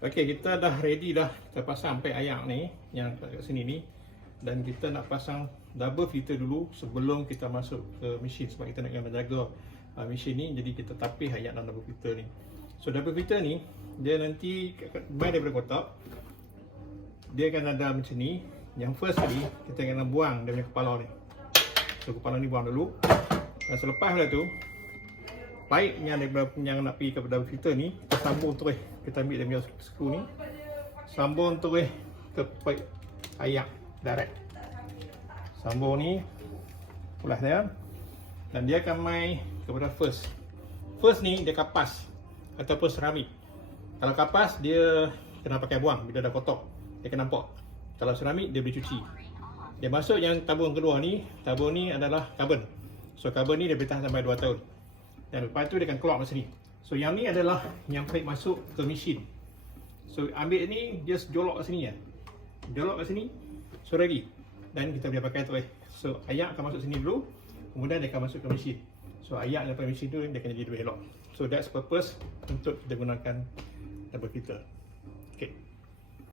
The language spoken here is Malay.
Okey, kita dah ready dah. Kita pasang peg ayak ni yang kat sini ni. Dan kita nak pasang double filter dulu sebelum kita masuk ke mesin, sebab kita nak menjaga mesin ni. Jadi kita tapih ayak dalam double filter ni. So double filter ni dia nanti main daripada kotak. Dia akan ada macam ni. Yang first kali kita kena buang dia punya kepala ni. So kepala ni buang dulu. Dan selepas tu pipe yang daripada yang nak pergi ke double filter ni, kita sambung terus. Kita ambil dia punya skru ni, sambung terus ke pipe ayak direct. Sambung ni pulas dia, dan dia akan mai kepada first. First ni dia kapas ataupun seramik. Kalau kapas dia kena pakai buang bila dah kotak, dia kena nampak. Kalau seramik dia boleh cuci. Dia masuk yang tabung kedua ni. Tabung ni adalah karbon. So karbon ni dia boleh tahan sampai 2 tahun. Dan lepas tu dia akan keluar macam ni. So yang ni adalah yang pipe masuk ke mesin. So ambil ni, just jolok kat sini ya. Jolok kat sini. So ready. Dan kita boleh pakai terus. So ayak akan masuk sini dulu, kemudian dia akan masuk ke mesin. So ayak daripada mesin tu dia akan jadi lebih elok. So that's purpose untuk kita gunakan double filter.